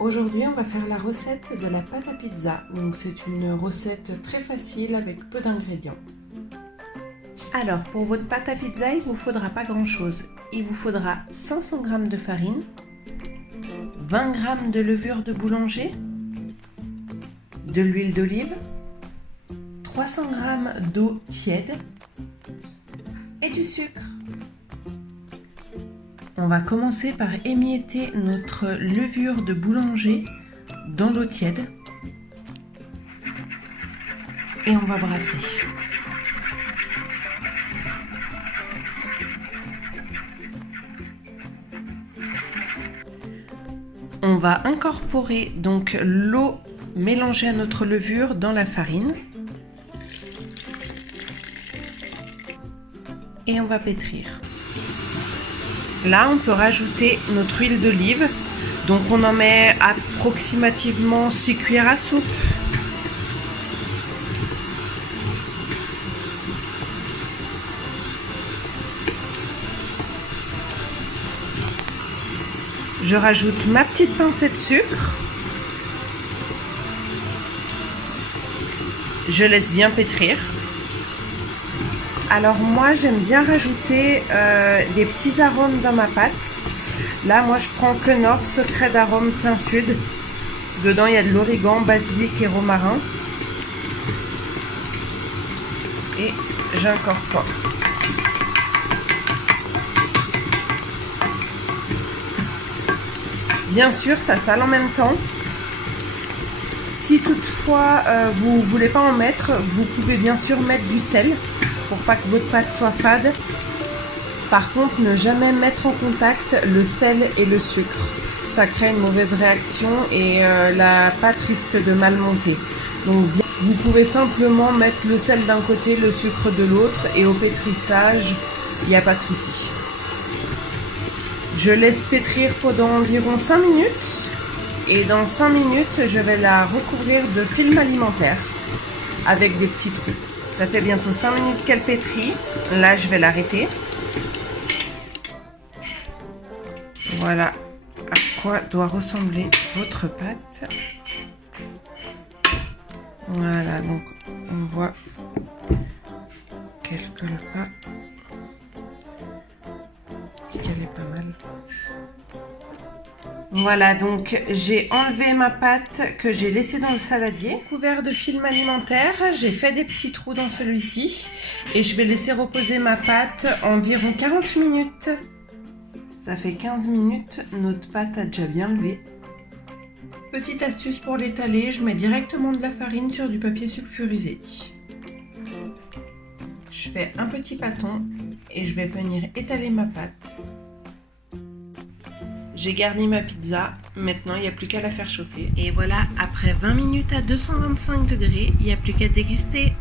Aujourd'hui, on va faire la recette de la pâte à pizza. Donc, c'est une recette très facile avec peu d'ingrédients. Alors, pour votre pâte à pizza, il ne vous faudra pas grand-chose. Il vous faudra 500 g de farine, 20 g de levure de boulanger, de l'huile d'olive, 300 g d'eau tiède et du sucre. On va commencer par émietter notre levure de boulanger dans l'eau tiède et on va brasser. On va incorporer donc l'eau mélangée à notre levure dans la farine et on va pétrir. Là, on peut rajouter notre huile d'olive. Donc, on en met approximativement 6 cuillères à soupe. Je rajoute ma petite pincée de sucre. Je laisse bien pétrir. Alors moi j'aime bien rajouter des petits arômes dans ma pâte. Là moi je prends Knorr Secret d'arôme plein sud. Dedans il y a de l'origan, basilic et romarin. Et j'incorpore. Bien sûr ça sale en même temps. Si toutefois vous ne voulez pas en mettre, vous pouvez bien sûr mettre du sel pour pas que votre pâte soit fade. Par contre, ne jamais mettre en contact le sel et le sucre. Ça crée une mauvaise réaction et la pâte risque de mal monter. Donc vous pouvez simplement mettre le sel d'un côté, le sucre de l'autre et au pétrissage, il n'y a pas de souci. Je laisse pétrir pendant environ 5 minutes. Et dans 5 minutes, je vais la recouvrir de film alimentaire avec des petits trous. Ça fait bientôt 5 minutes qu'elle pétrit. Là, je vais l'arrêter. Voilà à quoi doit ressembler votre pâte. Voilà, donc on voit qu'elle colle pas. Qu'elle est pas mal. Voilà, donc j'ai enlevé ma pâte que j'ai laissée dans le saladier. Couvert de film alimentaire, j'ai fait des petits trous dans celui-ci. Et je vais laisser reposer ma pâte environ 40 minutes. Ça fait 15 minutes, notre pâte a déjà bien levé. Petite astuce pour l'étaler, je mets directement de la farine sur du papier sulfurisé. Je fais un petit pâton et je vais venir étaler ma pâte. J'ai garni ma pizza, maintenant il n'y a plus qu'à la faire chauffer. Et voilà, après 20 minutes à 225 degrés, il n'y a plus qu'à déguster.